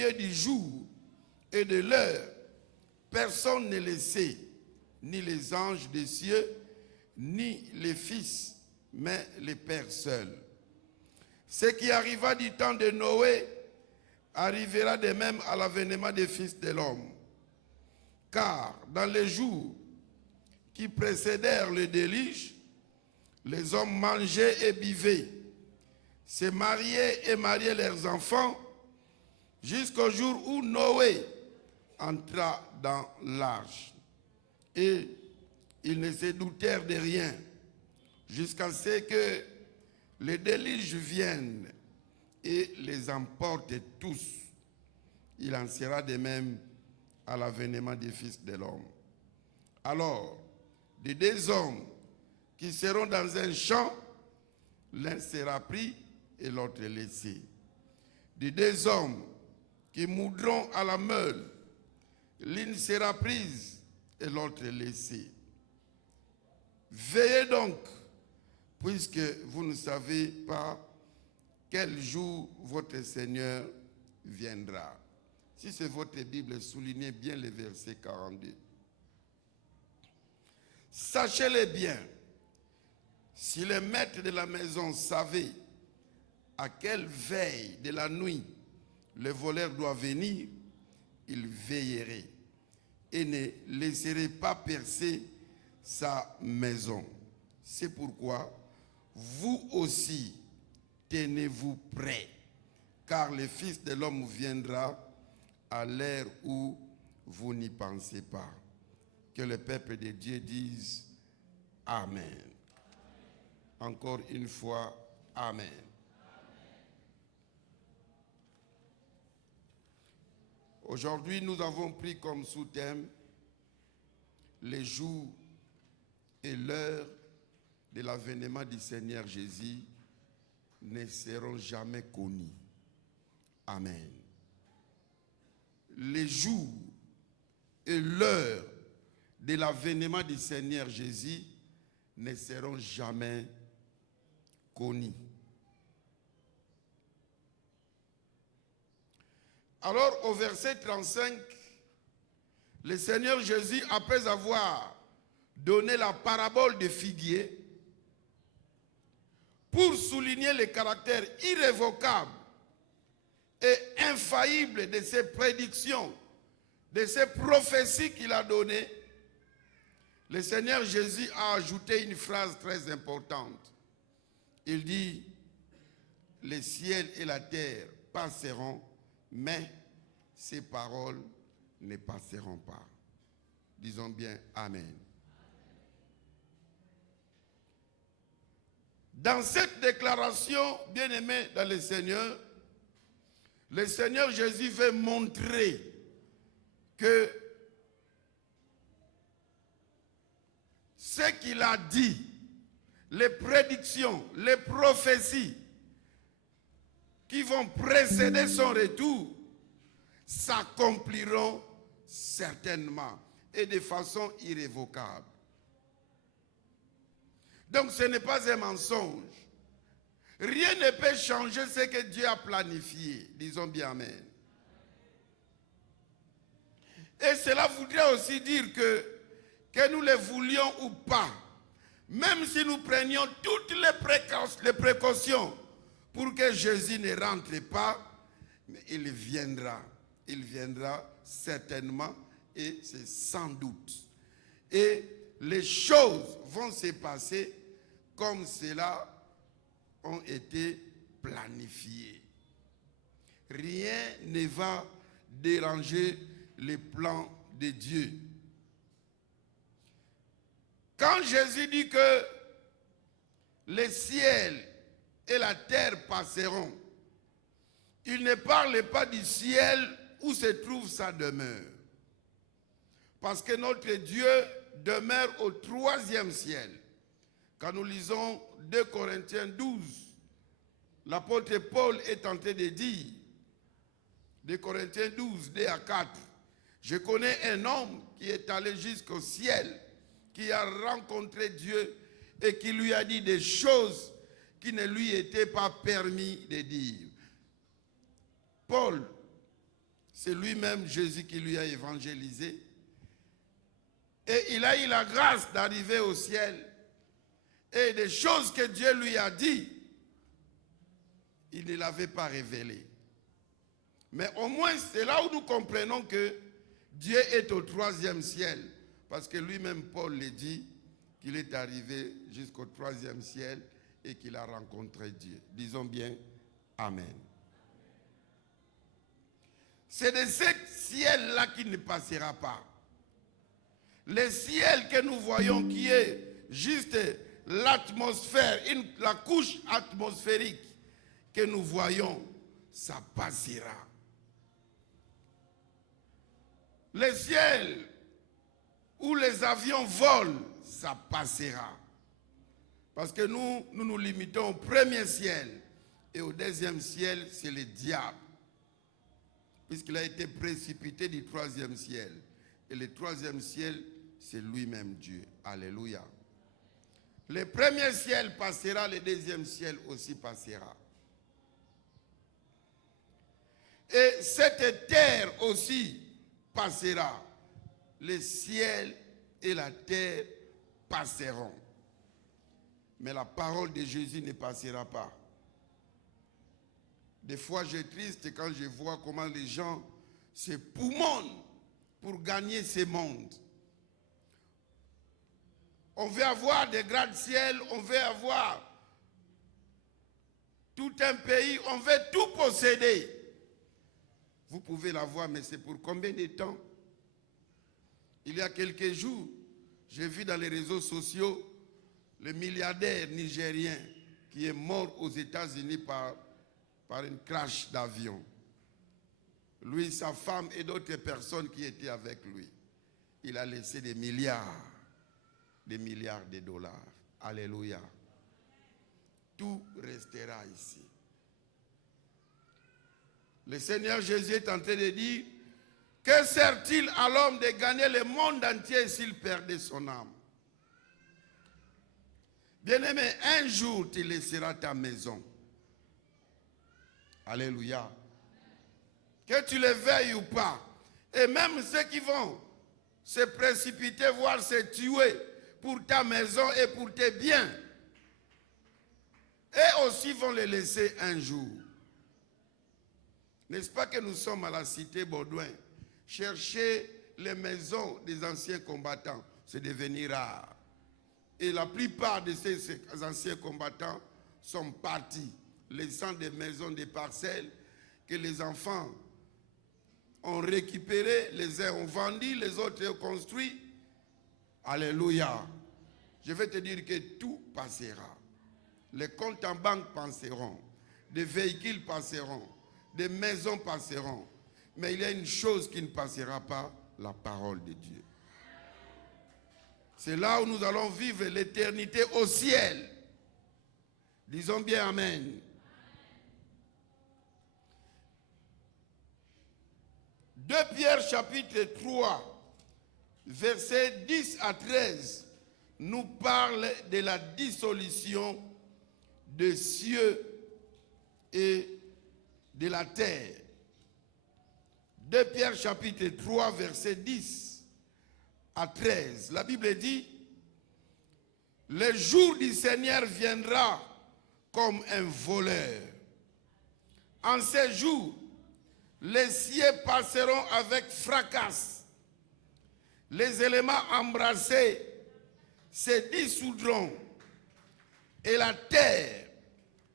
milieu du jour et de l'heure, personne ne le sait, ni les anges des cieux, ni les fils, mais les pères seuls. Ce qui arriva du temps de Noé arrivera de même à l'avènement des fils de l'homme. Car dans les jours qui précédèrent le déluge, les hommes mangeaient et buvaient, se mariaient et mariaient leurs enfants, jusqu'au jour où Noé entra dans l'arche. Et ils ne se doutèrent de rien, jusqu'à ce que le déluge vienne et les emporte tous. Il en sera de même à l'avènement des fils de l'homme. Alors, de deux hommes qui seront dans un champ, l'un sera pris et l'autre laissé. De deux hommes qui moudront à la meule, l'une sera prise et l'autre laissée. Veillez donc, puisque vous ne savez pas quel jour votre Seigneur viendra. Si c'est votre Bible, soulignez bien le verset 42. Sachez-le bien, si le maître de la maison savait à quelle veille de la nuit le voleur doit venir, il veillerait et ne laisserait pas percer sa maison. C'est pourquoi vous aussi tenez-vous prêts, car le Fils de l'homme viendra à l'heure où vous n'y pensez pas. Que le peuple de Dieu dise Amen. Encore une fois, Amen. Aujourd'hui, nous avons pris comme sous-thème les jours et l'heure de l'avènement du Seigneur Jésus ne seront jamais connus. Amen. Les jours et l'heure de l'avènement du Seigneur Jésus ne seront jamais connus. Alors au verset 35, le Seigneur Jésus, après avoir donné la parabole de figuier, pour souligner le caractère irrévocable et infaillible de ses prédictions, de ses prophéties qu'il a données, le Seigneur Jésus a ajouté une phrase très importante. Il dit, les ciels et la terre passeront, mais ces paroles ne passeront pas. Disons bien Amen. Dans cette déclaration, bien-aimés dans le Seigneur Jésus veut montrer que ce qu'il a dit, les prédictions, les prophéties qui vont précéder son retour s'accompliront certainement et de façon irrévocable. Donc ce n'est pas un mensonge. Rien ne peut changer ce que Dieu a planifié. Disons bien Amen. Et cela voudrait aussi dire que nous le voulions ou pas, même si nous prenions toutes les précautions pour que Jésus ne rentre pas, mais il viendra certainement et c'est sans doute. Et les choses vont se passer comme cela ont été planifiées. Rien ne va déranger les plans de Dieu. Quand Jésus dit que les ciels et la terre passeront, il ne parle pas du ciel où se trouve sa demeure. Parce que notre Dieu demeure au troisième ciel. Quand nous lisons 2 Corinthiens 12, l'apôtre Paul est en train de dire, 2 Corinthiens 12, 2 à 4, je connais un homme qui est allé jusqu'au ciel, qui a rencontré Dieu et qui lui a dit des choses qui ne lui étaient pas permis de dire. Paul C'est lui-même, Jésus, qui lui a évangélisé. Et il a eu la grâce d'arriver au ciel. Et des choses que Dieu lui a dit, il ne l'avait pas révélées. Mais au moins, c'est là où nous comprenons que Dieu est au 3e ciel. Parce que lui-même, Paul le dit, qu'il est arrivé jusqu'au 3e ciel et qu'il a rencontré Dieu. Disons bien, Amen. C'est de ce ciel-là qu'il ne passera pas. Le ciel que nous voyons qui est juste l'atmosphère, la couche atmosphérique que nous voyons, ça passera. Le ciel où les avions volent, ça passera. Parce que nous limitons au 1er ciel. Et au 2e ciel, c'est le diable. Puisqu'il a été précipité du 3e ciel. Et le 3e ciel, c'est lui-même Dieu. Alléluia. Le 1er ciel passera, le 2e ciel aussi passera. Et cette terre aussi passera. Le ciel et la terre passeront. Mais la parole de Jésus ne passera pas. Des fois, j'ai triste quand je vois comment les gens se poumonnent pour gagner ce monde. On veut avoir des gratte-ciel, on veut avoir tout un pays, on veut tout posséder. Vous pouvez l'avoir, mais c'est pour combien de temps? Il y a quelques jours, j'ai vu dans les réseaux sociaux le milliardaire nigérien qui est mort aux États-Unis par une crash d'avion. Lui, sa femme et d'autres personnes qui étaient avec lui. Il a laissé des milliards de dollars. Alléluia. Tout restera ici. Le Seigneur Jésus est en train de dire, que sert-il à l'homme de gagner le monde entier s'il perdait son âme? Bien-aimé, un jour tu laisseras ta maison. Alléluia. Que tu le veuilles ou pas. Et même ceux qui vont se précipiter, voire se tuer pour ta maison et pour tes biens, eux aussi vont les laisser un jour. N'est-ce pas que nous sommes à la cité Baudouin? Chercher les maisons des anciens combattants, c'est devenu rare. Et la plupart de ces anciens combattants sont partis, laissant des maisons, des parcelles que les enfants ont récupérées, les uns ont vendu, les autres ont construit. Alléluia. Je vais te dire que tout passera. Les comptes en banque passeront, des véhicules passeront, des maisons passeront. Mais il y a une chose qui ne passera pas, la parole de Dieu. C'est là où nous allons vivre l'éternité au ciel. Disons bien Amen. De Pierre chapitre 3, versets 10 à 13, nous parle de la dissolution des cieux et de la terre. De Pierre chapitre 3, versets 10 à 13. La Bible dit, le jour du Seigneur viendra comme un voleur. En ces jours, les cieux passeront avec fracas. Les éléments embrassés se dissoudront. Et la terre,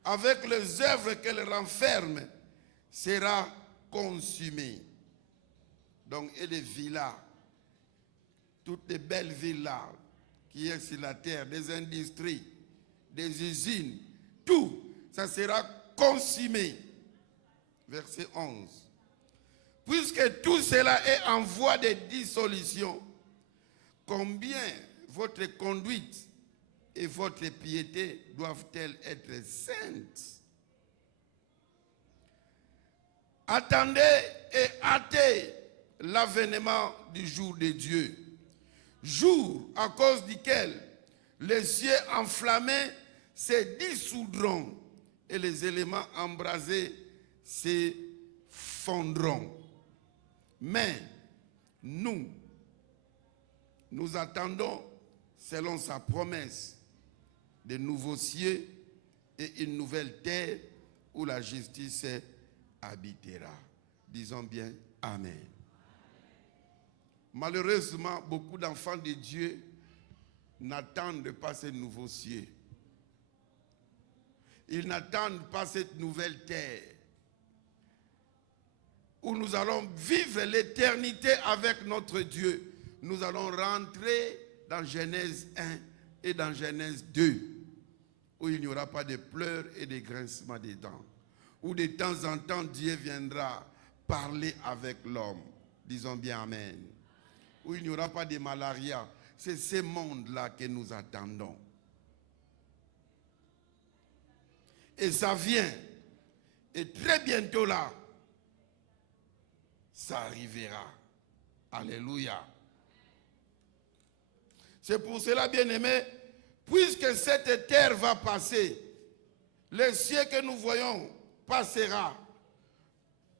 avec les œuvres qu'elle renferme, sera consumée. Donc, et les villas, toutes les belles villas qui sont sur la terre, des industries, des usines, tout, ça sera consumé. Verset 11. Puisque tout cela est en voie de dissolution, combien votre conduite et votre piété doivent-elles être saintes? Attendez et hâtez l'avènement du jour de Dieu, jour à cause duquel les cieux enflammés se dissoudront et les éléments embrasés se fondront. Mais nous attendons, selon sa promesse, de nouveaux cieux et une nouvelle terre où la justice habitera. Disons bien Amen. Malheureusement, beaucoup d'enfants de Dieu n'attendent pas ces nouveaux cieux. Ils n'attendent pas cette nouvelle terre où nous allons vivre l'éternité avec notre Dieu. Nous allons rentrer dans Genèse 1 et dans Genèse 2, où il n'y aura pas de pleurs et de grincements des dents, où de temps en temps Dieu viendra parler avec l'homme. Disons bien Amen. Où il n'y aura pas de malaria. C'est ce monde-là que nous attendons. Et ça vient. Et très bientôt là, ça arrivera. Alléluia. C'est pour cela, bien-aimés, puisque cette terre va passer, le ciel que nous voyons passera.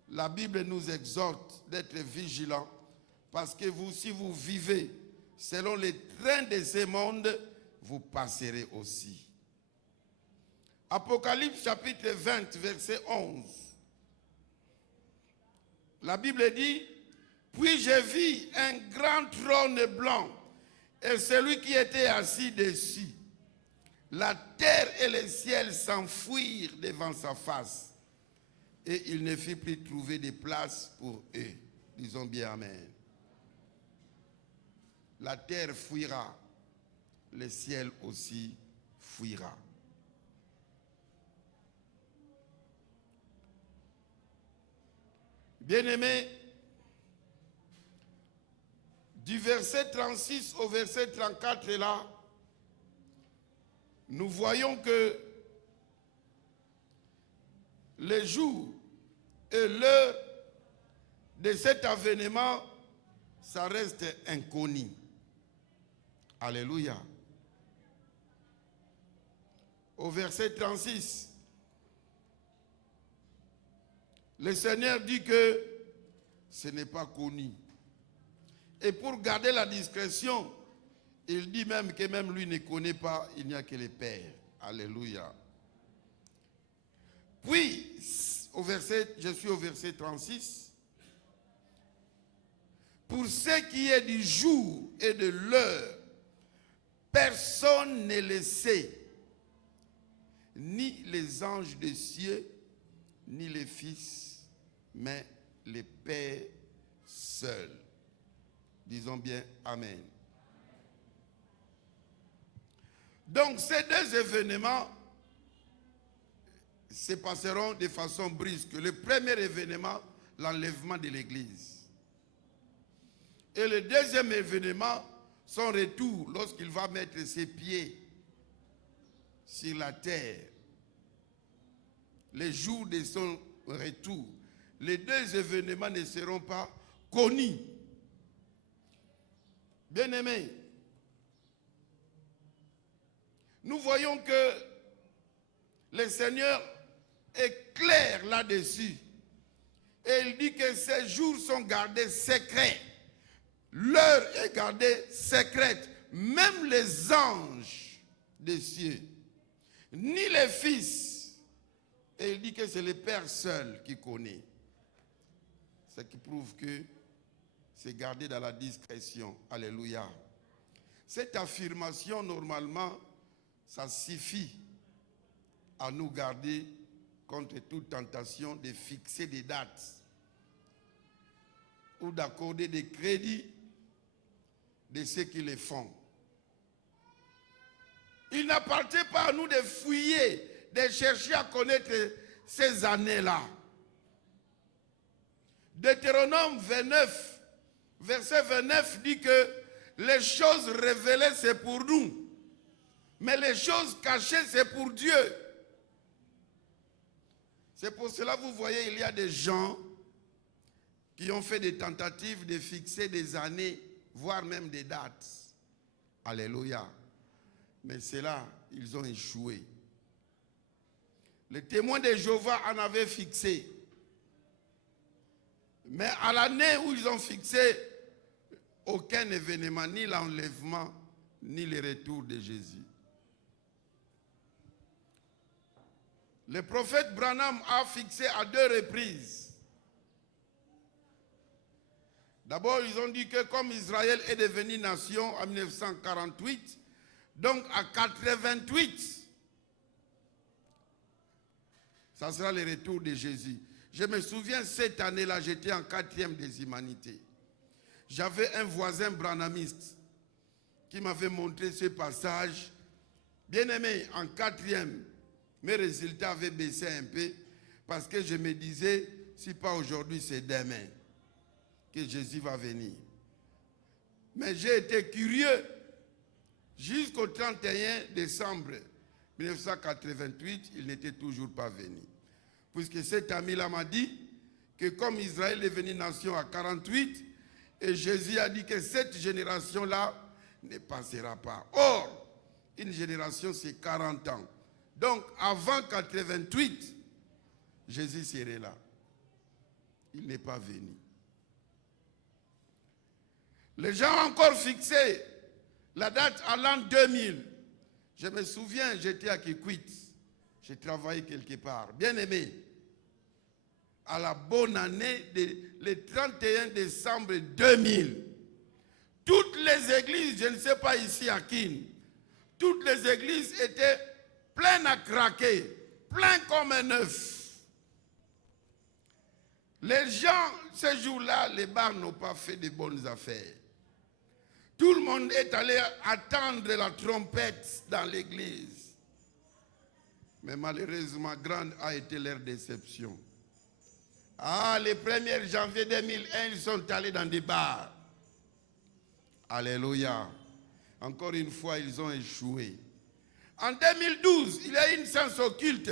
La Bible nous exhorte d'être vigilants, parce que vous, si vous vivez selon les trains de ce monde, vous passerez aussi. Apocalypse chapitre 20, verset 11. La Bible dit, « Puis je vis un grand trône blanc, et celui qui était assis dessus. La terre et le ciel s'enfuirent devant sa face, et il ne fit plus trouver de place pour eux. » Disons bien Amen. La terre fuira, le ciel aussi fuira. Bien-aimés, du verset 36 au verset 34 là, nous voyons que les jours et l'heure de cet avènement, ça reste inconnu. Alléluia. Au verset 36, le Seigneur dit que ce n'est pas connu. Et pour garder la discrétion, il dit même que même lui ne connaît pas, il n'y a que le Père. Alléluia. Puis, je suis au verset 36. Pour ce qui est du jour et de l'heure, personne ne le sait, ni les anges des cieux, ni les fils, mais les pères seuls. Disons bien Amen. Donc ces deux événements se passeront de façon brusque. Le premier événement, l'enlèvement de l'Église. Et le deuxième événement, son retour, lorsqu'il va mettre ses pieds sur la terre. Les jours de son retour. Les deux événements ne seront pas connus. Bien-aimés, nous voyons que le Seigneur est clair là-dessus. Et il dit que ces jours sont gardés secrets. L'heure est gardée secrète. Même les anges des cieux, ni les fils. Et il dit que c'est le Père seul qui connaît. Ce qui prouve que c'est gardé dans la discrétion. Alléluia. Cette affirmation, normalement, ça suffit à nous garder contre toute tentation de fixer des dates ou d'accorder des crédits de ceux qui les font. Il n'appartient pas à nous de fouiller, de chercher à connaître ces années-là. Deutéronome 29, verset 29 dit que les choses révélées, c'est pour nous. Mais les choses cachées, c'est pour Dieu. C'est pour cela que vous voyez, il y a des gens qui ont fait des tentatives de fixer des années, voire même des dates. Alléluia. Mais c'est là, ils ont échoué. Les témoins de Jéhovah en avaient fixé. Mais à l'année où ils ont fixé, aucun événement, ni l'enlèvement, ni le retour de Jésus. Le prophète Branham a fixé à 2 reprises. D'abord, ils ont dit que comme Israël est devenu nation en 1948, donc à 88, ça sera le retour de Jésus. Je me souviens, cette année-là, j'étais en 4e des humanités. J'avais un voisin branhamiste qui m'avait montré ce passage. Bien aimé, en 4e, mes résultats avaient baissé un peu parce que je me disais, si pas aujourd'hui, c'est demain que Jésus va venir. Mais j'ai été curieux jusqu'au 31 décembre 1988, il n'était toujours pas venu. Puisque cet ami-là m'a dit que comme Israël est venu nation à 48, et Jésus a dit que cette génération-là ne passera pas. Or, une génération, c'est 40 ans. Donc, avant 88, Jésus serait là. Il n'est pas venu. Les gens ont encore fixé la date à l'an 2000. Je me souviens, j'étais à Kikwit. J'ai travaillé quelque part. Bien aimé, à la bonne année, le 31 décembre 2000, toutes les églises, je ne sais pas ici à Kin, toutes les églises étaient pleines à craquer, pleines comme un œuf. Les gens, ce jour-là, les bars n'ont pas fait de bonnes affaires. Tout le monde est allé attendre la trompette dans l'église. Mais malheureusement, grande a été leur déception. Ah, le 1er janvier 2001, ils sont allés dans des bars. Alléluia. Encore une fois, ils ont échoué. En 2012, il y a une science occulte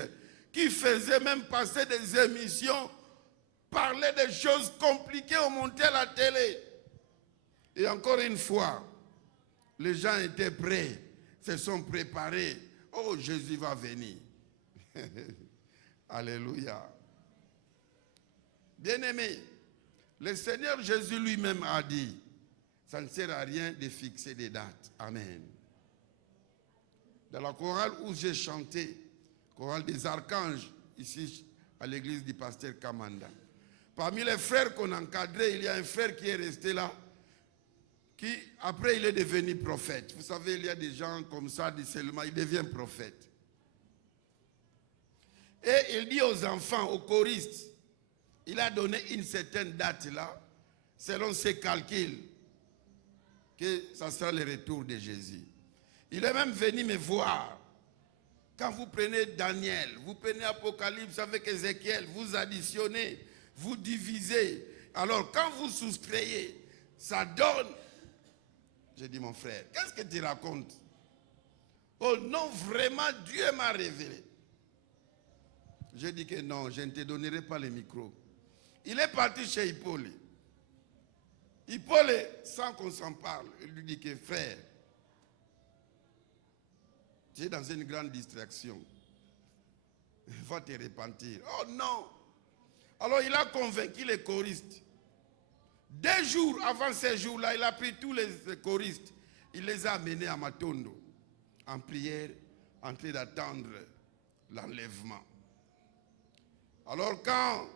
qui faisait même passer des émissions, parler des choses compliquées, on montait à la télé. Et encore une fois, les gens étaient prêts, se sont préparés. Oh, Jésus va venir. Alléluia. Bien-aimé, le Seigneur Jésus lui-même a dit, ça ne sert à rien de fixer des dates. Amen. Dans la chorale où j'ai chanté, chorale des archanges, ici à l'église du pasteur Kamanda, parmi les frères qu'on encadrait, il y a un frère qui est resté là, qui après il est devenu prophète. Vous savez, il y a des gens comme ça, seulement il devient prophète. Et il dit aux enfants, aux choristes, il a donné une certaine date là, selon ses calculs, que ça sera le retour de Jésus. Il est même venu me voir. Quand vous prenez Daniel, vous prenez Apocalypse avec Ézéchiel, vous additionnez, vous divisez. Alors quand vous soustrayez, ça donne. J'ai dit, mon frère, qu'est-ce que tu racontes? Oh non, vraiment, Dieu m'a révélé. J'ai dit que non, je ne te donnerai pas le micro. Il est parti chez Hippolyte. Hippolyte, sans qu'on s'en parle, il lui dit que frère, tu es dans une grande distraction. Il va te repentir. Oh non! Alors il a convaincu les choristes. 2 jours avant ces jours-là, il a pris tous les choristes. Il les a amenés à Matondo, en prière, en train d'attendre l'enlèvement. Alors quand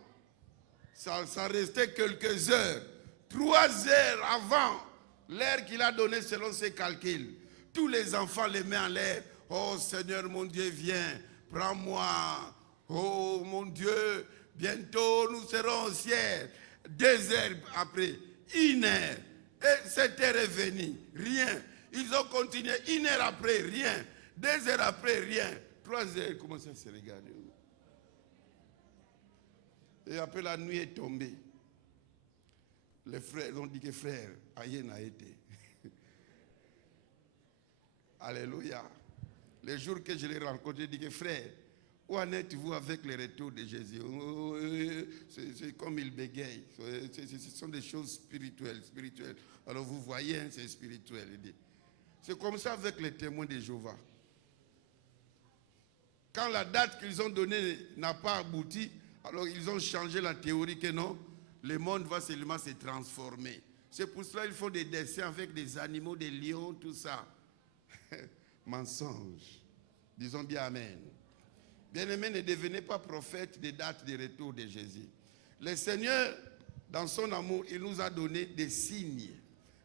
ça restait quelques heures, 3 heures avant l'heure qu'il a donnée selon ses calculs, tous les enfants les mettent en l'air. Oh Seigneur mon Dieu, viens, prends-moi. Oh mon Dieu, bientôt nous serons au ciel. 2 heures après, 1 heure, et 7 heures est venue, rien. Ils ont continué, 1 heure après, rien. 2 heures après, rien. 3 heures, comment ça se regarde? Et après la nuit est tombée. Les frères ont dit que frère, rien n'a été. Alléluia. Les jours que je l'ai rencontré, il dit que frère, où en êtes-vous avec le retour de Jésus? C'est comme il bégaye. Ce sont des choses spirituelles. Alors vous voyez, c'est spirituel. C'est comme ça avec les témoins de Jéhovah. Quand la date qu'ils ont donnée n'a pas abouti, alors ils ont changé la théorie que non, le monde va seulement se transformer. C'est pour cela qu'ils font des dessins avec des animaux, des lions, tout ça. Mensonge. Disons bien Amen. Bien-aimés, ne devenez pas prophètes des dates de retour de Jésus. Le Seigneur, dans son amour, il nous a donné des signes.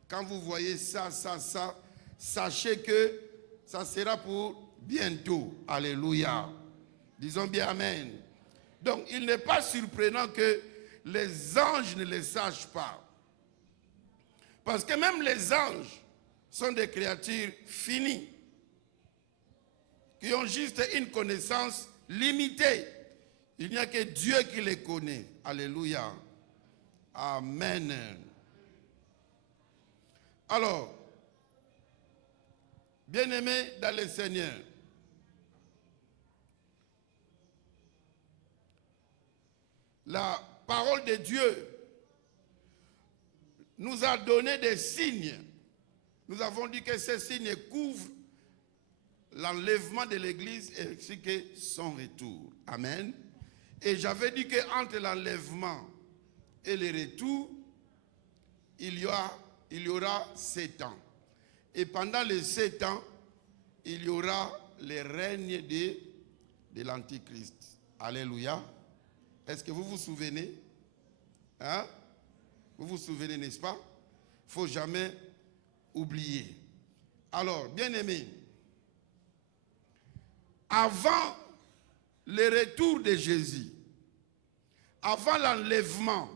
Quand vous voyez ça, sachez que ça sera pour bientôt. Alléluia. Disons bien Amen. Donc, il n'est pas surprenant que les anges ne le sachent pas. Parce que même les anges sont des créatures finies, qui ont juste une connaissance limitée. Il n'y a que Dieu qui les connaît. Alléluia. Amen. Alors, bien-aimés dans le Seigneur, la parole de Dieu nous a donné des signes. Nous avons dit que ces signes couvrent l'enlèvement de l'Église ainsi que son retour. Amen. Et j'avais dit qu'entre l'enlèvement et le retour, il y aura 7 ans. Et pendant les 7 ans, il y aura le règne de l'Antichrist. Alléluia. Est-ce que vous vous souvenez? Hein? Vous vous souvenez, n'est-ce pas? Il ne faut jamais oublier. Alors, bien-aimés, avant le retour de Jésus, avant l'enlèvement,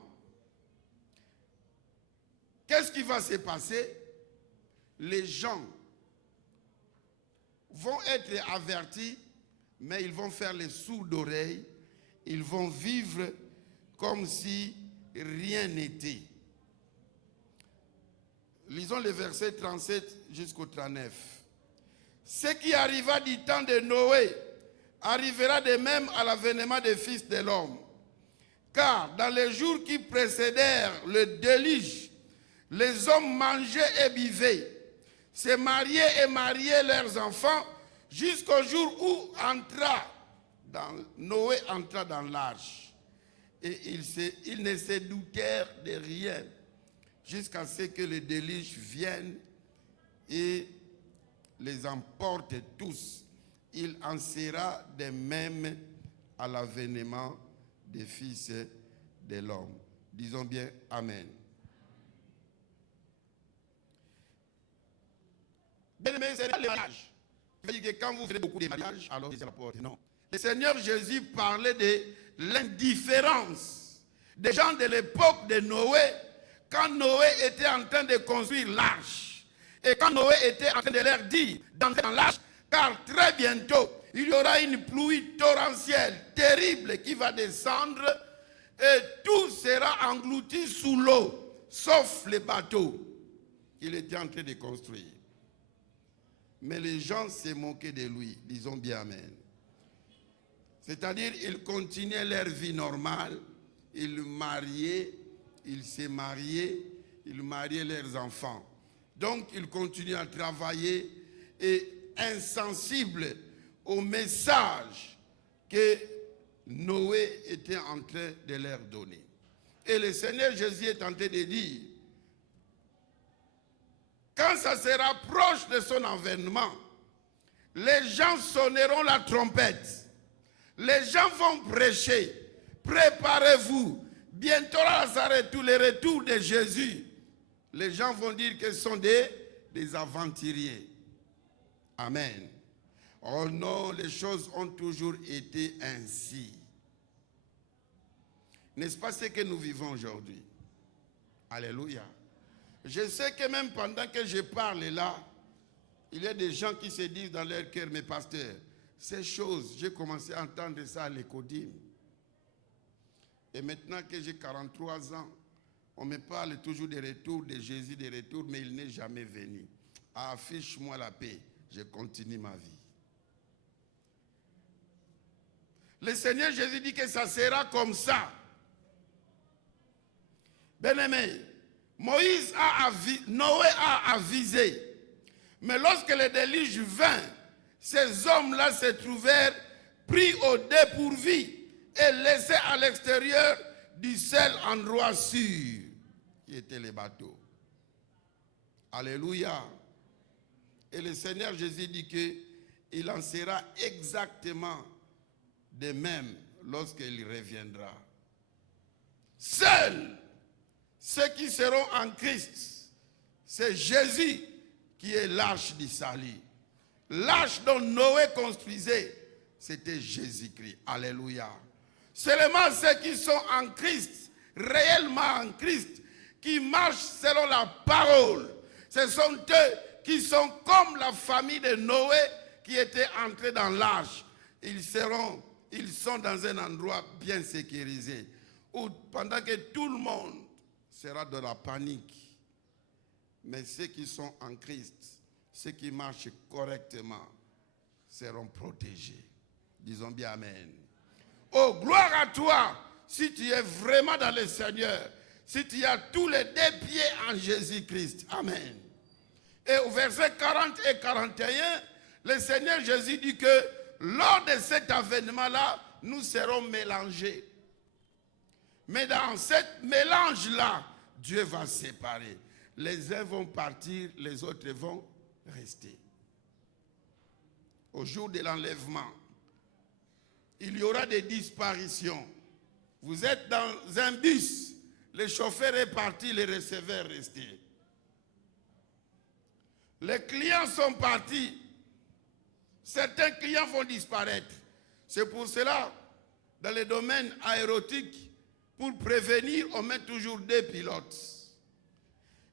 qu'est-ce qui va se passer? Les gens vont être avertis, mais ils vont faire les sourds d'oreille. Ils vont vivre comme si rien n'était. Lisons les versets 37 jusqu'au 39. Ce qui arriva du temps de Noé arrivera de même à l'avènement des fils de l'homme. Car dans les jours qui précédèrent le déluge, les hommes mangeaient et buvaient, se mariaient et mariaient leurs enfants, jusqu'au jour où Noé entra dans l'arche. Et ils ne se doutèrent de rien, jusqu'à ce que le déluge vienne et les emporte tous. Il en sera de même à l'avènement des fils de l'homme. Disons bien Amen. Bien-aimés, c'est le mariage. Il veut dire que quand vous faites beaucoup de mariages, alors c'est la porte. Non. Le Seigneur Jésus parlait de l'indifférence des gens de l'époque de Noé, quand Noé était en train de construire l'arche. Et quand Noé était en train de leur dire d'entrer dans l'arche, car très bientôt, il y aura une pluie torrentielle, terrible, qui va descendre et tout sera englouti sous l'eau, sauf les bateaux qu'il était en train de construire. Mais les gens se moquaient de lui, disons bien Amen. C'est-à-dire, ils continuaient leur vie normale, ils se mariaient, ils mariaient leurs enfants. Donc, ils continuent à travailler et insensibles au message que Noé était en train de leur donner. Et le Seigneur Jésus est en train de dire, quand ça sera proche de son avènement, les gens sonneront la trompette. Les gens vont prêcher. Préparez-vous. Bientôt là, ça retourne, le retour de Jésus. Les gens vont dire que ce sont des aventuriers. Amen. Oh non, les choses ont toujours été ainsi. N'est-ce pas ce que nous vivons aujourd'hui? Alléluia. Je sais que même pendant que je parle là, il y a des gens qui se disent dans leur cœur, mes pasteurs, ces choses, j'ai commencé à entendre ça à l'Écodime. Et maintenant que j'ai 43 ans, on me parle toujours des retours de Jésus, des retours, mais il n'est jamais venu. Affiche-moi la paix, je continue ma vie. Le Seigneur Jésus dit que ça sera comme ça. Bien-aimé, Noé a avisé. Mais lorsque le déluge vint, ces hommes-là se trouvèrent pris au dépourvu et laissés à l'extérieur du seul endroit sûr qui était les bateaux. Alléluia. Et le Seigneur Jésus dit qu'il en sera exactement de même lorsqu'il reviendra. Seuls ceux qui seront en Christ, c'est Jésus qui est l'arche du salut. L'arche dont Noé construisait, c'était Jésus-Christ. Alléluia. Seulement ceux qui sont en Christ, réellement en Christ, qui marchent selon la parole, ce sont eux qui sont comme la famille de Noé qui était entrée dans l'arche. Ils sont dans un endroit bien sécurisé, où pendant que tout le monde sera dans la panique. Mais ceux qui sont en Christ, ceux qui marchent correctement, seront protégés. Disons bien Amen. Oh, gloire à toi, si tu es vraiment dans le Seigneur, si tu as tous les deux pieds en Jésus-Christ. Amen. Et au verset 40 et 41, le Seigneur Jésus dit que lors de cet avènement-là, nous serons mélangés. Mais dans ce mélange-là, Dieu va séparer. Les uns vont partir, les autres vont rester. Au jour de l'enlèvement, il y aura des disparitions. Vous êtes dans un bus, le chauffeur est parti, le receveur est resté. Les clients sont partis. Certains clients vont disparaître. C'est pour cela, dans le domaine aéronautique, pour prévenir, on met toujours deux pilotes.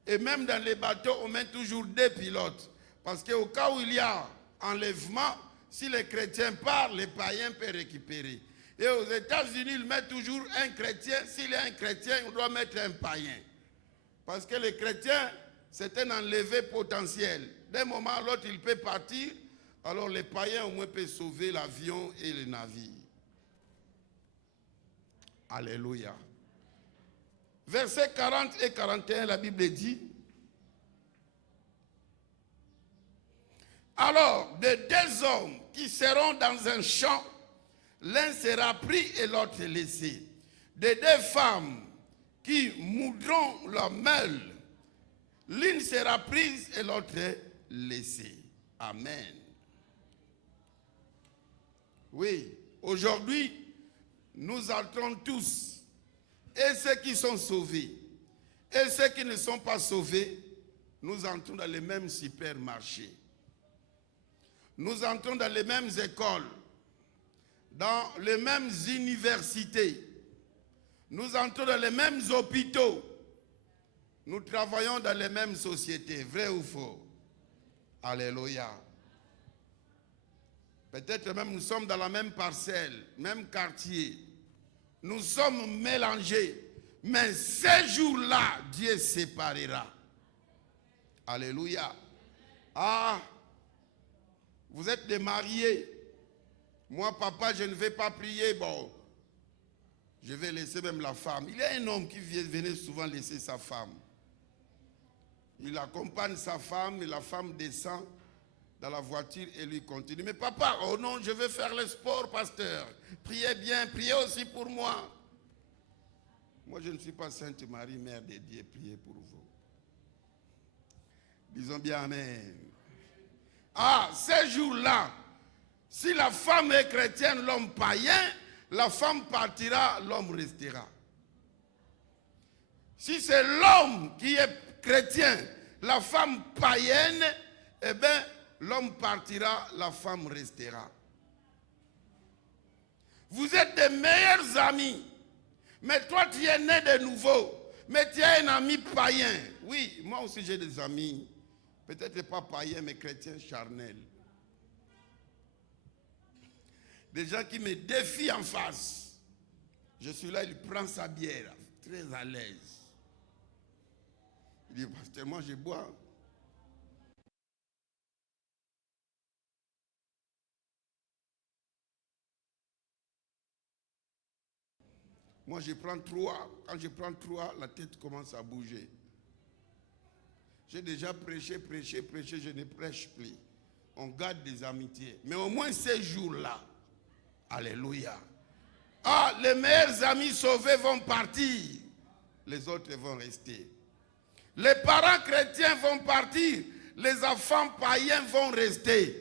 Et même dans les bateaux, on met toujours deux pilotes. Parce qu'au cas où il y a enlèvement, si les chrétiens partent, les païens peuvent récupérer. Et aux États-Unis, ils mettent toujours un chrétien. S'il y a un chrétien, on doit mettre un païen. Parce que les chrétiens, c'est un enlevé potentiel. D'un moment à l'autre, il peut partir. Alors les païens au moins peuvent sauver l'avion et le navire. Alléluia. Versets 40 et 41, la Bible dit: alors, de deux hommes qui seront dans un champ, l'un sera pris et l'autre laissé. De deux femmes qui moudront leur meule, l'une sera prise et l'autre laissée. Amen. Oui, aujourd'hui, nous entrons tous, et ceux qui sont sauvés, et ceux qui ne sont pas sauvés, nous entrons dans les mêmes supermarchés. Nous entrons dans les mêmes écoles, dans les mêmes universités. Nous entrons dans les mêmes hôpitaux. Nous travaillons dans les mêmes sociétés, vrai ou faux? Alléluia. Peut-être même nous sommes dans la même parcelle, même quartier. Nous sommes mélangés. Mais ces jours-là, Dieu séparera. Alléluia. Ah, vous êtes des mariés. Moi, papa, je ne vais pas prier. Bon, je vais laisser même la femme. Il y a un homme qui venait souvent laisser sa femme. Il accompagne sa femme et la femme descend dans la voiture et lui continue. Mais papa, oh non, je veux faire le sport, pasteur. Priez bien, priez aussi pour moi. Moi, je ne suis pas Sainte Marie, Mère de Dieu, priez pour vous. Disons bien Amen. Ah, ces jours-là, si la femme est chrétienne, l'homme païen, la femme partira, l'homme restera. Si c'est l'homme qui est chrétien, la femme païenne, eh bien, l'homme partira, la femme restera. Vous êtes des meilleurs amis, mais toi tu es né de nouveau, mais tu as un ami païen. Oui, moi aussi j'ai des amis, peut-être pas païens, mais chrétiens charnels. Des gens qui me défient en face. Je suis là, il prend sa bière, très à l'aise. Il dit, pasteur, moi je bois. Moi, je prends 3. Quand je prends 3, la tête commence à bouger. J'ai déjà prêché, je ne prêche plus. On garde des amitiés. Mais au moins ces jours-là, alléluia. Ah, les meilleurs amis sauvés vont partir. Les autres vont rester. Les parents chrétiens vont partir. Les enfants païens vont rester.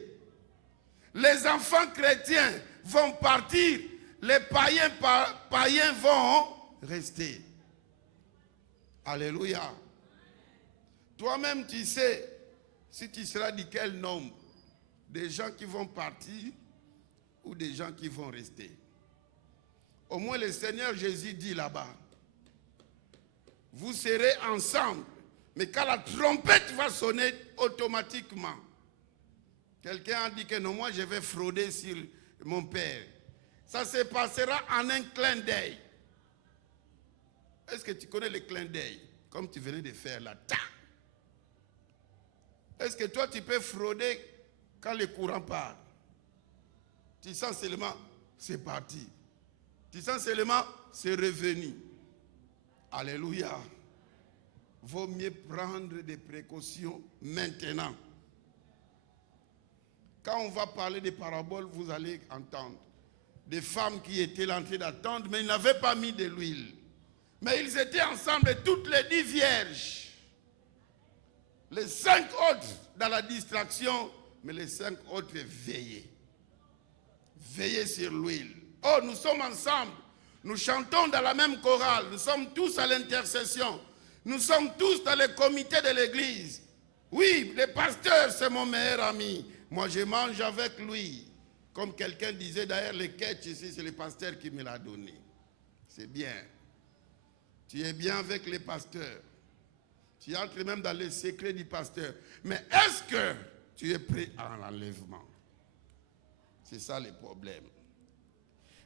Les enfants chrétiens vont partir. Les païens vont rester. Alléluia. Toi-même, tu sais si tu seras de quel nombre. Des gens qui vont partir ou des gens qui vont rester. Au moins le Seigneur Jésus dit là-bas, vous serez ensemble, mais quand la trompette va sonner automatiquement, quelqu'un a dit que non, moi je vais frauder sur mon père. Ça se passera en un clin d'œil. Est-ce que tu connais le clin d'œil? Comme tu venais de faire là. Est-ce que toi tu peux frauder quand le courant part? Tu sens seulement, c'est parti. Tu sens seulement, c'est revenu. Alléluia. Vaut mieux prendre des précautions maintenant. Quand on va parler des paraboles, vous allez entendre des femmes qui étaient là en train d'attendre, mais ils n'avaient pas mis de l'huile. Mais ils étaient ensemble, toutes les 10 vierges. Les 5 autres dans la distraction, mais les 5 autres veillaient. Veillez sur l'huile. Oh, nous sommes ensemble. Nous chantons dans la même chorale. Nous sommes tous à l'intercession. Nous sommes tous dans le comité de l'église. Oui, le pasteur, c'est mon meilleur ami. Moi, je mange avec lui. Comme quelqu'un disait, d'ailleurs, le ketch ici, c'est le pasteur qui me l'a donné. C'est bien. Tu es bien avec les pasteurs. Tu entres même dans les secrets du pasteur. Mais est-ce que tu es prêt à l'enlèvement? C'est ça le problème.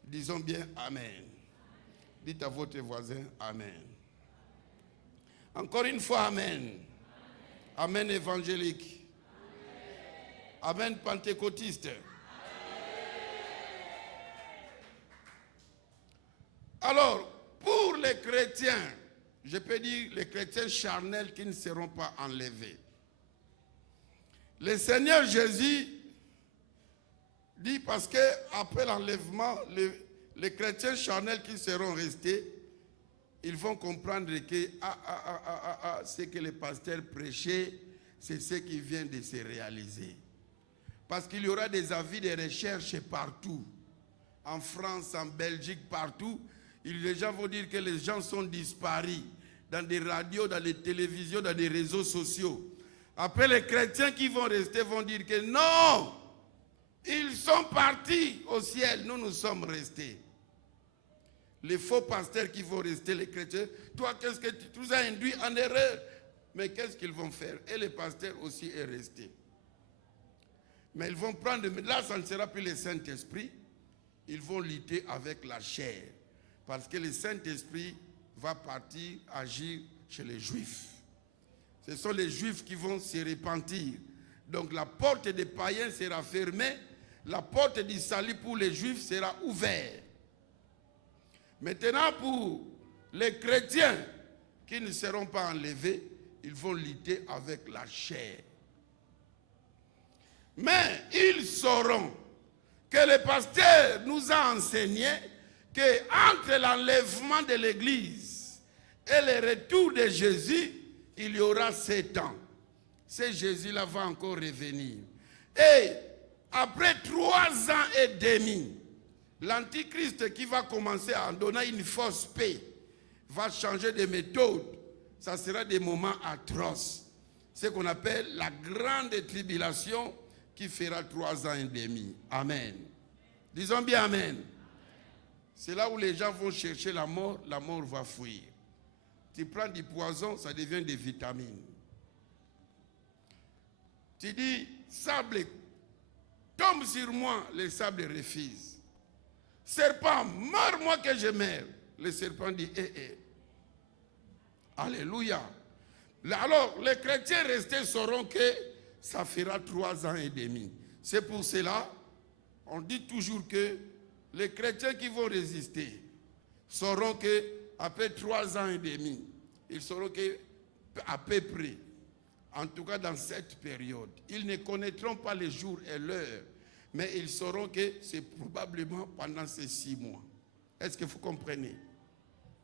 Disons bien Amen. Dites à votre voisin Amen. Encore une fois Amen. Amen évangélique. Amen pentecôtiste. Alors, pour les chrétiens, je peux dire les chrétiens charnels qui ne seront pas enlevés. Le Seigneur Jésus dit parce qu'après l'enlèvement, les chrétiens charnels qui seront restés, ils vont comprendre que ce que les pasteurs prêchaient, c'est ce qui vient de se réaliser. Parce qu'il y aura des avis de recherche partout. En France, en Belgique, partout. Les gens vont dire que les gens sont disparus dans des radios, dans les télévisions, dans des réseaux sociaux. Après, les chrétiens qui vont rester vont dire que non, ils sont partis au ciel, nous sommes restés. Les faux pasteurs qui vont rester, les chrétiens, toi, qu'est-ce que tu nous as induit en erreur? Mais qu'est-ce qu'ils vont faire? Et les pasteurs aussi est resté. Mais ils vont prendre, là ça ne sera plus le Saint-Esprit, ils vont lutter avec la chair. Parce que le Saint-Esprit va partir agir chez les Juifs. Ce sont les Juifs qui vont se repentir. Donc la porte des païens sera fermée, la porte du salut pour les Juifs sera ouverte. Maintenant pour les chrétiens qui ne seront pas enlevés, ils vont lutter avec la chair. Mais ils sauront que le pasteur nous a enseigné qu'entre l'enlèvement de l'Église et le retour de Jésus, il y aura 7 ans. Ce Jésus-là va encore revenir. Et après 3 ans et demi, l'Antichrist qui va commencer à donner une fausse paix va changer de méthode. Ça sera des moments atroces. Ce qu'on appelle la grande tribulation qui fera 3 ans et demi. Amen. Disons bien Amen. C'est là où les gens vont chercher la mort va fuir. Tu prends du poison, ça devient des vitamines. Tu dis, sable, tombe sur moi, le sable refuse. Serpent, meurs-moi que je meurs. Le serpent dit, Alléluia. Alors, les chrétiens restés sauront que ça fera 3 ans et demi. C'est pour cela, on dit toujours que les chrétiens qui vont résister sauront qu'après 3 ans et demi, ils sauront qu'à peu près, en tout cas dans cette période, ils ne connaîtront pas les jours et l'heure, mais ils sauront que c'est probablement pendant ces 6 mois. Est-ce que vous comprenez?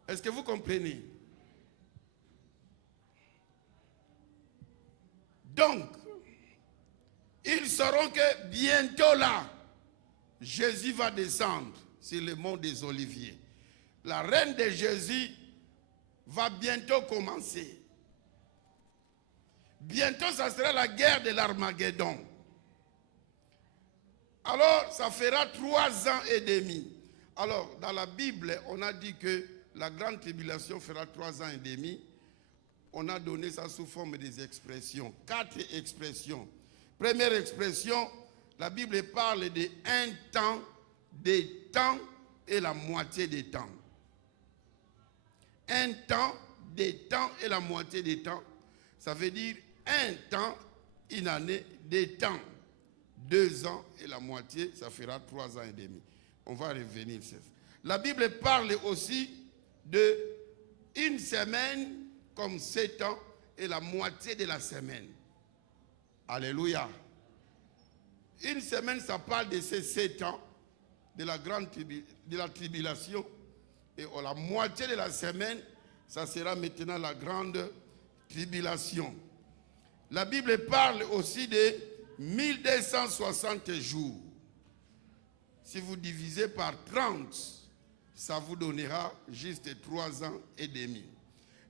Est-ce que vous comprenez? Donc, ils sauront que bientôt là, Jésus va descendre sur le mont des Oliviers. La reine de Jésus va bientôt commencer. Bientôt, ça sera la guerre de l'Armageddon. Alors, ça fera 3 ans et demi. Alors, dans la Bible, on a dit que la grande tribulation fera 3 ans et demi. On a donné ça sous forme des expressions. 4 expressions. Première expression, la Bible parle de un temps, des temps et la moitié des temps. Un temps, des temps et la moitié des temps. Ça veut dire un temps, une année, des temps. 2 ans et la moitié, ça fera 3 ans et demi. On va revenir sur ça. La Bible parle aussi de une semaine comme 7 ans et la moitié de la semaine. Alléluia. Une semaine, ça parle de ces 7 ans, de la grande tribulation. Et la moitié de la semaine, ça sera maintenant la grande tribulation. La Bible parle aussi de 1260 jours. Si vous divisez par 30, ça vous donnera juste 3 ans et demi.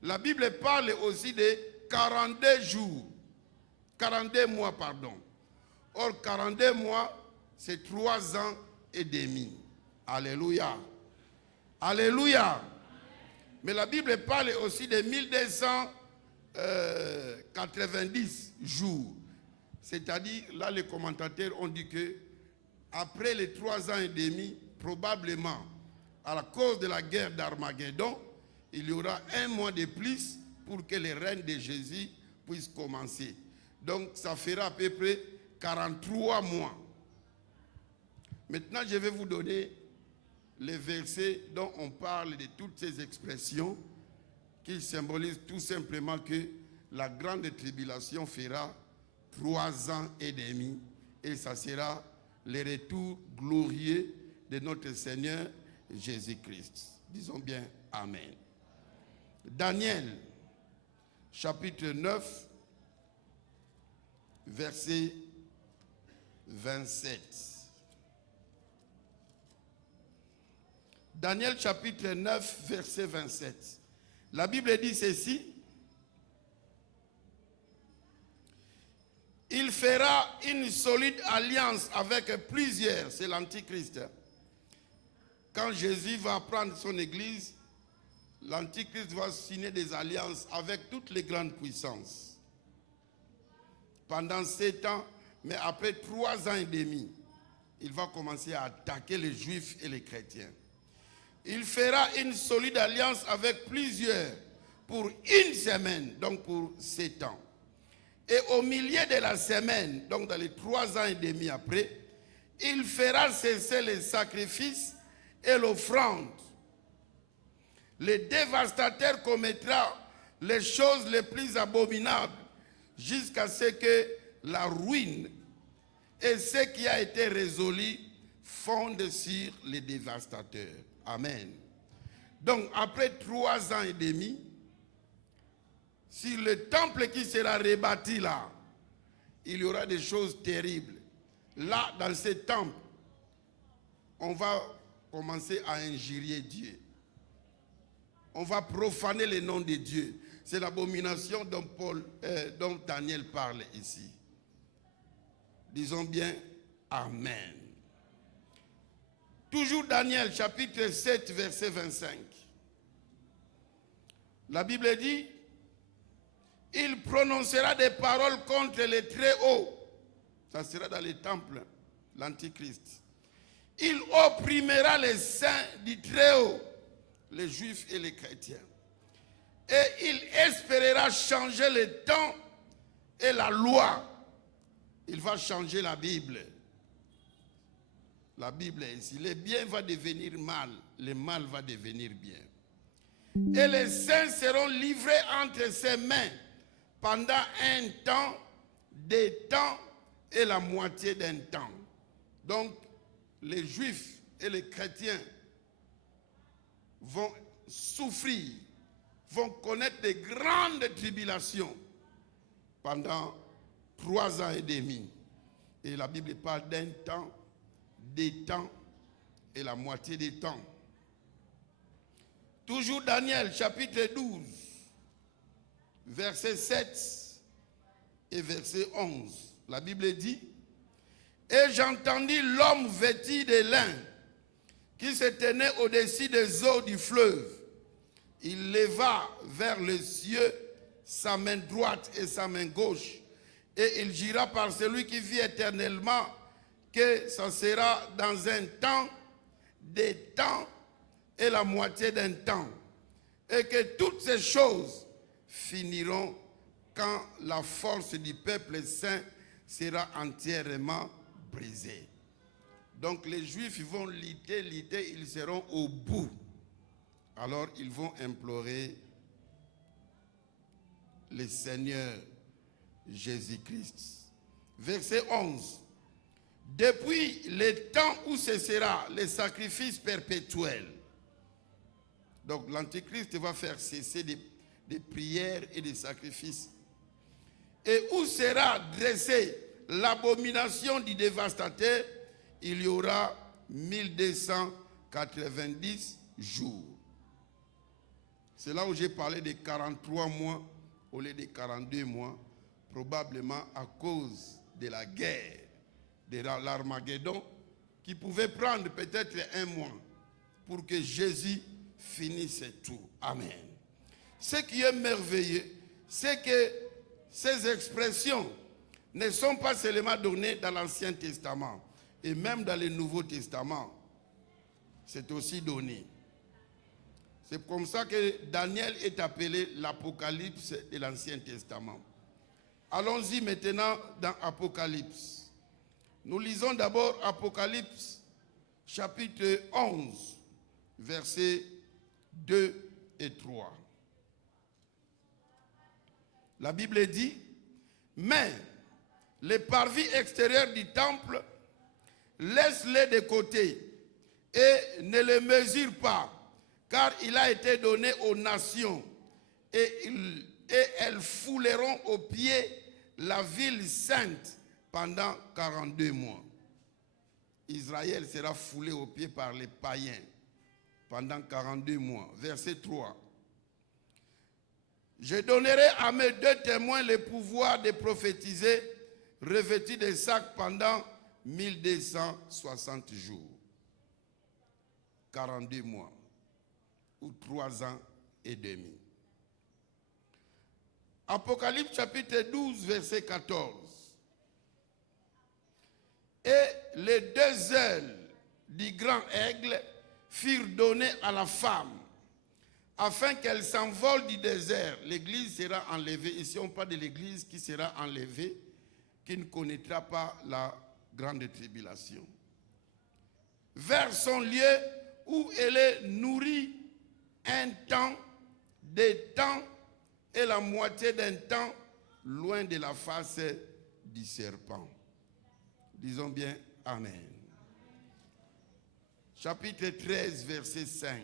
La Bible parle aussi de 42 jours. 42 mois, pardon. Or, 42 mois, c'est 3 ans et demi. Alléluia. Alléluia. Mais la Bible parle aussi de 1290 jours. C'est-à-dire, là, les commentateurs ont dit que après les 3 ans et demi, probablement, à la cause de la guerre d'Armageddon, il y aura 1 mois de plus pour que les règnes de Jésus puissent commencer. Donc, ça fera à peu près 43 mois. Maintenant, je vais vous donner les versets dont on parle de toutes ces expressions qui symbolisent tout simplement que la grande tribulation fera 3 ans et demi et ça sera le retour glorieux de notre Seigneur Jésus-Christ. Disons bien Amen. Daniel, chapitre 9, verset 27. Daniel, chapitre 9, verset 27. La Bible dit ceci. Il fera une solide alliance avec plusieurs, c'est l'Antichrist. Quand Jésus va prendre son église, l'Antichrist va signer des alliances avec toutes les grandes puissances. Pendant 7 ans, mais après 3 ans et demi, il va commencer à attaquer les Juifs et les chrétiens. Il fera une solide alliance avec plusieurs pour une semaine, donc pour 7 ans. Et au milieu de la semaine, donc dans les 3 ans et demi après, il fera cesser les sacrifices et l'offrande. Le dévastateur commettra les choses les plus abominables jusqu'à ce que la ruine et ce qui a été résolu fondent sur les dévastateurs. Amen. Donc après 3 ans et demi, si le temple qui sera rebâti là, il y aura des choses terribles. Là, dans ce temple, on va commencer à injurier Dieu. On va profaner le nom de Dieu. C'est l'abomination dont Daniel parle ici. Disons bien Amen. Toujours Daniel, chapitre 7, verset 25. La Bible dit, il prononcera des paroles contre les Très-Hauts. Ça sera dans les temples, l'Antichrist. Il opprimera les saints du Très-Haut, les Juifs et les chrétiens. Et il espérera changer le temps et la loi. Il va changer la Bible. La Bible est ici. Le bien va devenir mal, le mal va devenir bien. Et les saints seront livrés entre ses mains pendant un temps, des temps et la moitié d'un temps. Donc, les Juifs et les chrétiens vont souffrir, vont connaître de grandes tribulations pendant 3 ans et demi. Et la Bible parle d'un temps, des temps et la moitié des temps. Toujours Daniel, chapitre 12, verset 7 et verset 11. La Bible dit: et j'entendis l'homme vêtu de lin qui se tenait au-dessus des eaux du fleuve. Il leva vers les cieux sa main droite et sa main gauche, et il jura par celui qui vit éternellement que ça sera dans un temps, des temps et la moitié d'un temps, et que toutes ces choses finiront quand la force du peuple saint sera entièrement brisée. Donc les Juifs vont lutter, ils seront au bout. Alors ils vont implorer le Seigneur Jésus-Christ. Verset 11. Depuis le temps où cessera les sacrifices perpétuels. Donc l'Antéchrist va faire cesser des prières et des sacrifices. Et où sera dressée l'abomination du dévastateur, il y aura 1290 jours. C'est là où j'ai parlé de 43 mois au lieu de 42 mois, probablement à cause de la guerre, de l'Armageddon, qui pouvait prendre peut-être 1 mois pour que Jésus finisse tout. Amen. Ce qui est merveilleux, c'est que ces expressions ne sont pas seulement données dans l'Ancien Testament, et même dans le Nouveau Testament, c'est aussi donné. C'est comme ça que Daniel est appelé l'Apocalypse de l'Ancien Testament. Allons-y maintenant dans Apocalypse. Nous lisons d'abord Apocalypse chapitre 11, versets 2 et 3. La Bible dit: mais les parvis extérieurs du temple, laisse-les de côté et ne les mesure pas, car il a été donné aux nations et elles fouleront aux pieds la ville sainte pendant 42 mois. Israël sera foulé aux pieds par les païens pendant 42 mois. Verset 3. Je donnerai à mes 2 témoins le pouvoir de prophétiser, revêtus de sacs pendant 1260 jours. 42 mois ou 3 ans et demi. Apocalypse chapitre 12, verset 14. Et les 2 ailes du grand aigle furent données à la femme, afin qu'elle s'envole du désert. L'église sera enlevée. Ici on parle de l'église qui sera enlevée, qui ne connaîtra pas la grande tribulation, vers son lieu où elle est nourrie un temps, des temps et la moitié d'un temps, loin de la face du serpent. Disons bien Amen. Chapitre 13, verset 5.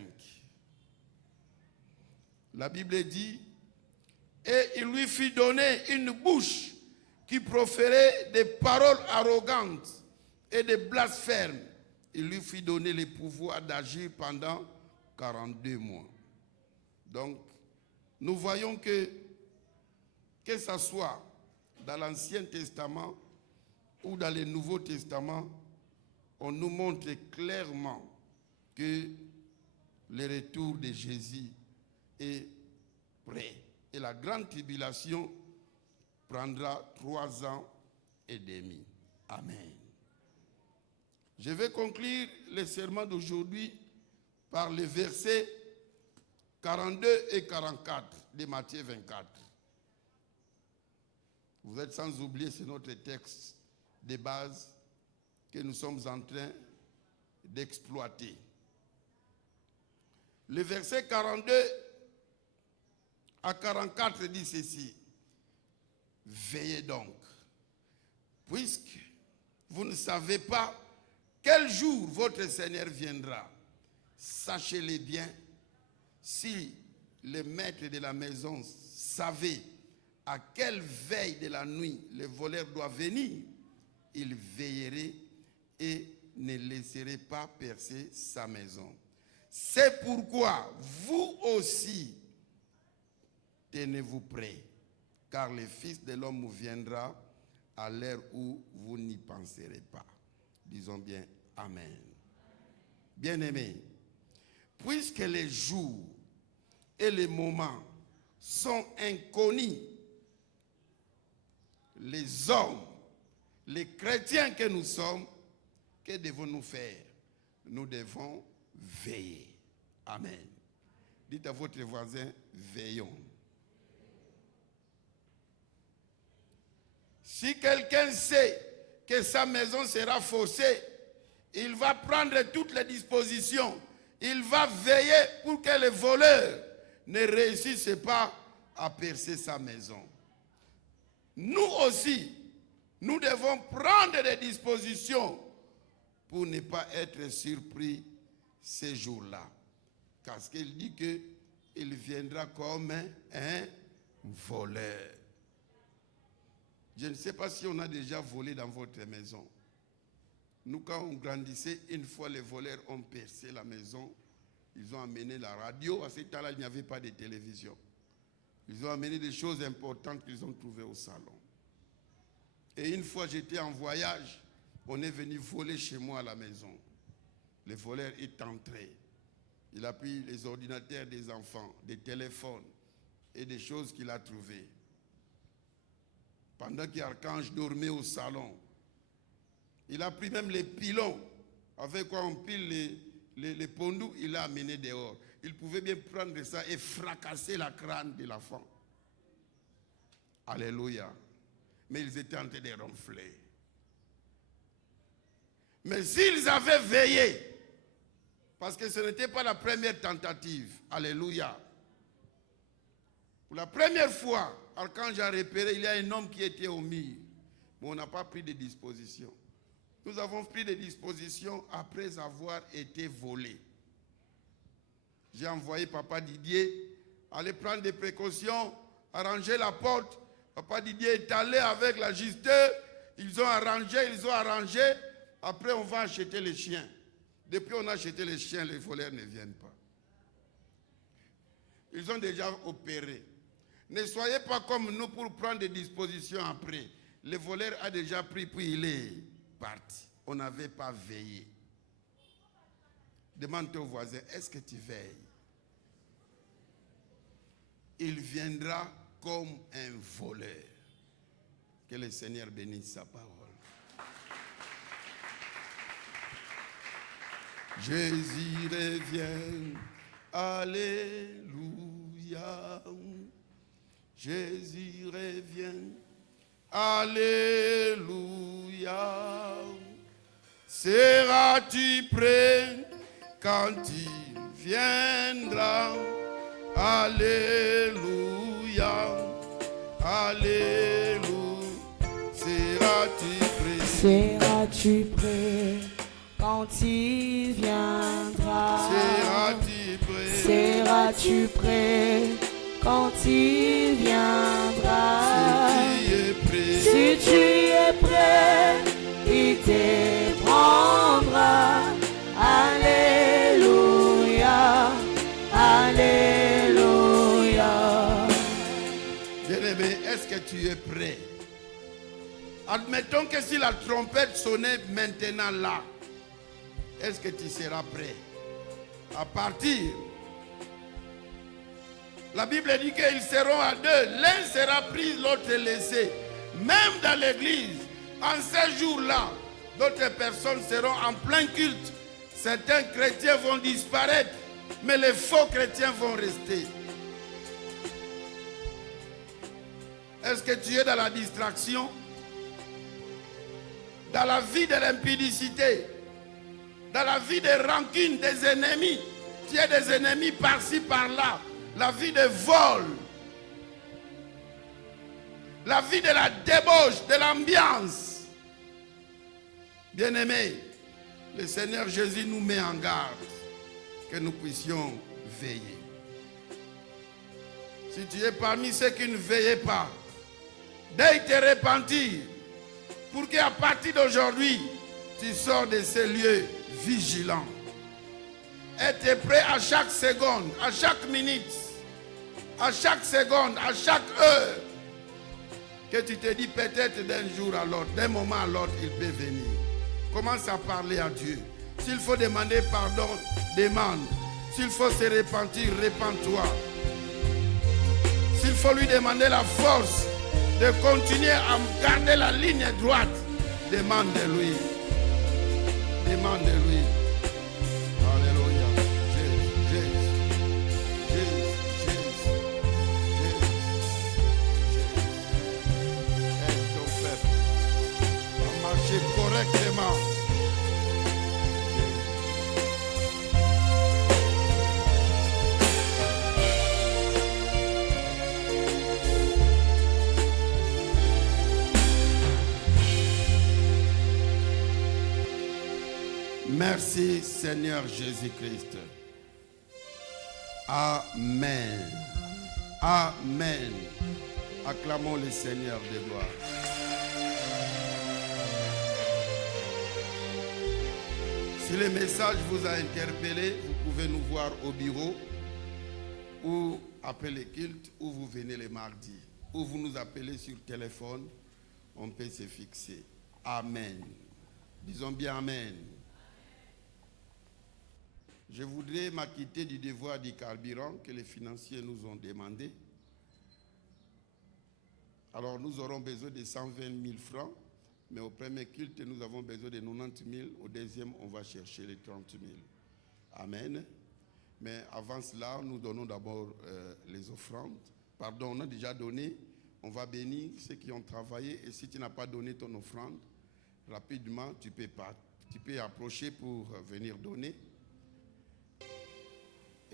La Bible dit: et il lui fit donner une bouche qui proférait des paroles arrogantes et des blasphèmes. Il lui fit donner le pouvoir d'agir pendant 42 mois. Donc, nous voyons que ce soit dans l'Ancien Testament ou dans le Nouveau Testament, on nous montre clairement que le retour de Jésus est prêt. Et la grande tribulation prendra 3 ans et demi. Amen. Je vais conclure le sermon d'aujourd'hui par les versets 42 et 44 de Matthieu 24. Vous êtes sans oublier, c'est notre texte de base que nous sommes en train d'exploiter. Le verset 42 à 44 dit ceci: veillez donc, puisque vous ne savez pas quel jour votre Seigneur viendra. Sachez-le bien, Si le maître de la maison savait à quelle veille de la nuit le voleur doit venir, il veillerait et ne laisserait pas percer sa maison. C'est pourquoi vous aussi, tenez-vous prêts, car le Fils de l'homme viendra à l'heure où vous n'y penserez pas. Disons bien Amen. Bien-aimés, puisque les jours et les moments sont inconnus, les hommes, les chrétiens que nous sommes, que devons-nous faire? Nous devons veiller. Amen. Dites à votre voisin, veillons. Si quelqu'un sait que sa maison sera faussée, il va prendre toutes les dispositions. Il va veiller pour que les voleurs ne réussissent pas à percer sa maison. Nous aussi, nous devons prendre des dispositions pour ne pas être surpris ces jours-là. Parce qu'il dit qu'il viendra comme un voleur. Je ne sais pas si on a déjà volé dans votre maison. Nous, quand on grandissait, une fois les voleurs ont percé la maison, ils ont amené la radio. À ce temps-là, il n'y avait pas de télévision. Ils ont amené des choses importantes qu'ils ont trouvées au salon. Et une fois, j'étais en voyage, on est venu voler chez moi à la maison. Le voleur est entré. Il a pris les ordinateurs des enfants, des téléphones et des choses qu'il a trouvées. Pendant qu'Archange dormait au salon, il a pris même les pilons avec quoi on pile les pondous, il l'a amené dehors. Il pouvait bien prendre ça et fracasser la crâne de l'enfant. Alléluia. Mais ils étaient en train de ronfler. Mais s'ils avaient veillé, parce que ce n'était pas la première tentative, alléluia. Pour la première fois, Archange a repéré, il y a un homme qui était au mur. Mais on n'a pas pris de dispositions. Nous avons pris des dispositions après avoir été volés. J'ai envoyé Papa Didier aller prendre des précautions, arranger la porte. Papa Didier est allé avec la justeur. Ils ont arrangé. Après, on va acheter les chiens. Depuis on a acheté les chiens, les voleurs ne viennent pas. Ils ont déjà opéré. Ne soyez pas comme nous pour prendre des dispositions après. Le voleur a déjà pris, puis il est parti. On n'avait pas veillé. Demande au voisin, est-ce que tu veilles? Il viendra comme un voleur. Que le Seigneur bénisse sa parole. Jésus revient, alléluia. Jésus revient, alléluia. Seras-tu prêt quand il viendra? Alléluia, alléluia. Seras-tu prêt? Seras-tu prêt quand il viendra? Seras-tu prêt? Seras-tu prêt quand il viendra? Si tu es prêt, il te prendra. Alléluia, alléluia. Bien-aimé, est-ce que tu es prêt? Admettons que si la trompette sonnait maintenant là, est-ce que tu seras prêt à partir? La Bible dit qu'ils seront à deux. L'un sera pris, l'autre laissé. Même dans l'église, en ces jours-là, d'autres personnes seront en plein culte. Certains chrétiens vont disparaître, mais les faux chrétiens vont rester. Est-ce que tu es dans la distraction? Dans la vie de l'impudicité? Dans la vie des rancunes, des ennemis? Tu as des ennemis par-ci, par-là. La vie de vol, la vie de la débauche, de l'ambiance. Bien-aimés, le Seigneur Jésus nous met en garde que nous puissions veiller. Si tu es parmi ceux qui ne veillaient pas, dès te repentir, pour qu'à partir d'aujourd'hui, tu sors de ces lieux vigilants. Être prêt à chaque seconde, à chaque minute, à chaque seconde, à chaque heure. Que tu te dis peut-être d'un jour à l'autre, d'un moment à l'autre, il peut venir. Commence à parler à Dieu. S'il faut demander pardon, demande. S'il faut se repentir, repens-toi. S'il faut lui demander la force de continuer à garder la ligne droite, demande-lui. Demande-lui. Alléluia. Jésus. Aide ton peuple à marcher correctement. Merci Seigneur Jésus-Christ. Amen. Amen. Acclamons le Seigneur de gloire. Si le message vous a interpellé, vous pouvez nous voir au bureau ou appeler culte ou vous venez le mardi. Ou vous nous appelez sur téléphone, on peut se fixer. Amen. Disons bien Amen. Je voudrais m'acquitter du devoir du carburant que les financiers nous ont demandé. Alors nous aurons besoin de 120 000 francs, mais au premier culte, nous avons besoin de 90 000. Au deuxième, on va chercher les 30 000. Amen. Mais avant cela, nous donnons d'abord les offrandes. Pardon, on a déjà donné. On va bénir ceux qui ont travaillé. Et si tu n'as pas donné ton offrande, rapidement, tu peux approcher pour venir donner.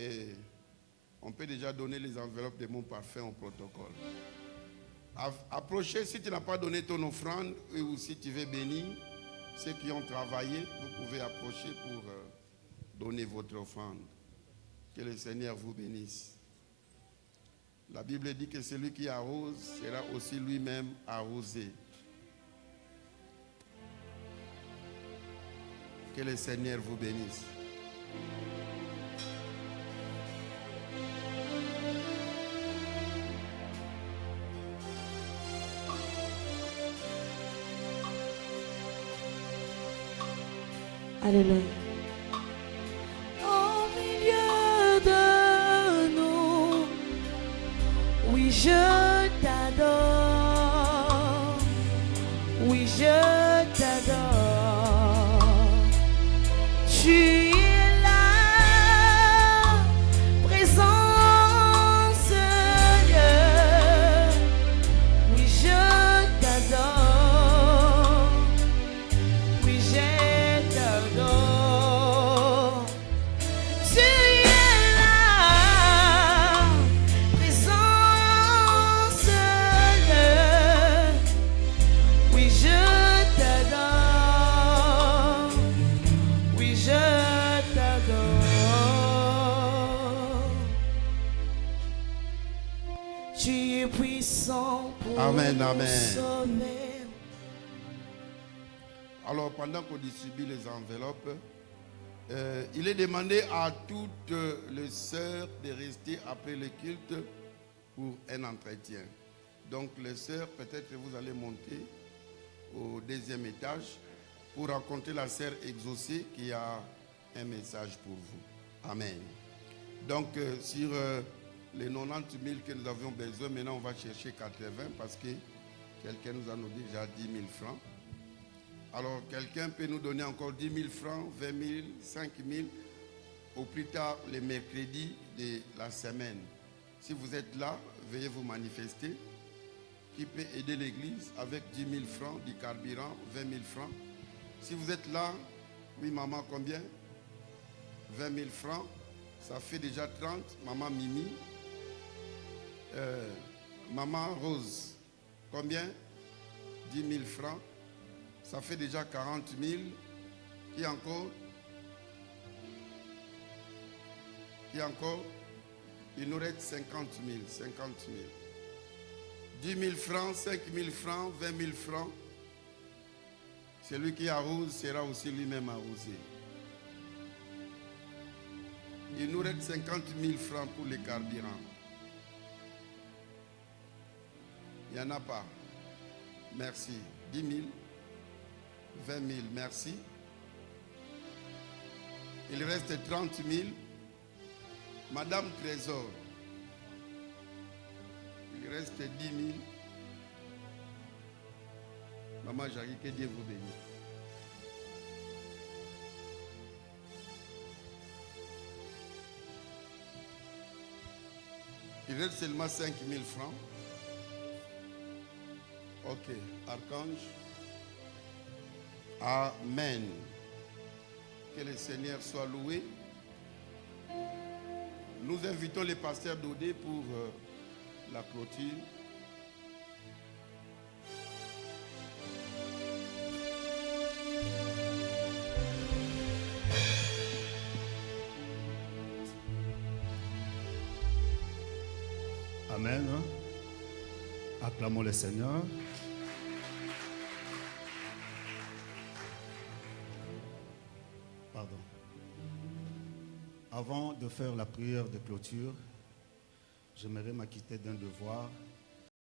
Et on peut déjà donner les enveloppes de mon parfum au protocole. Approchez si tu n'as pas donné ton offrande ou si tu veux bénir ceux qui ont travaillé, vous pouvez approcher pour donner votre offrande. Que le Seigneur vous bénisse. La Bible dit que celui qui arrose sera aussi lui-même arrosé. Que le Seigneur vous bénisse. Alléluia. Au milieu de nous, oui, je t'adore. Oui, je t'adore. Tu es là, présence Dieu. Oui, je t'adore. Oui, je t'adore. Tu es là, présence Dieu. Oui, je t'adore. Oui, je t'adore. Tu es puissant pour Amen, nous amen. sauver. Alors, pendant qu'on distribue les enveloppes, il est demandé à toutes les sœurs de rester après le culte pour un entretien. Donc, les sœurs, peut-être que vous allez monter au deuxième étage pour rencontrer la sœur exaucée qui a un message pour vous. Amen. Donc, sur les 90 000 que nous avions besoin, maintenant on va chercher 80 parce que quelqu'un nous a dit déjà 10 000 francs. Alors, quelqu'un peut nous donner encore 10 000 francs, 20 000, 5 000, au plus tard les mercredis de la semaine. Si vous êtes là, veuillez vous manifester. Qui peut aider l'église avec 10 000 francs, du carburant, 20 000 francs. Si vous êtes là, oui maman, combien? 20 000 francs, ça fait déjà 30. Maman Mimi, maman Rose, combien? 10 000 francs. Ça fait déjà 40 000. Qui encore? Qui encore? Il nous reste 50 000, 50 000. 10 000 francs, 5 000 francs, 20 000 francs. Celui qui arrose sera aussi lui-même arrosé. Il nous reste 50 000 francs pour les carburants. Il n'y en a pas. Merci. 10 000, 20 000, merci. Il reste 30 000. Madame Trésor. Il reste 10 000. Maman Jackie, que Dieu vous bénisse. Il reste seulement 5 000 francs. Ok, archange. Amen. Que le Seigneur soit loué. Nous invitons les pasteurs d'Odé pour la clôture. Amen. Acclamons le Seigneur. Pardon. Avant de faire la prière de clôture, j'aimerais m'acquitter d'un devoir.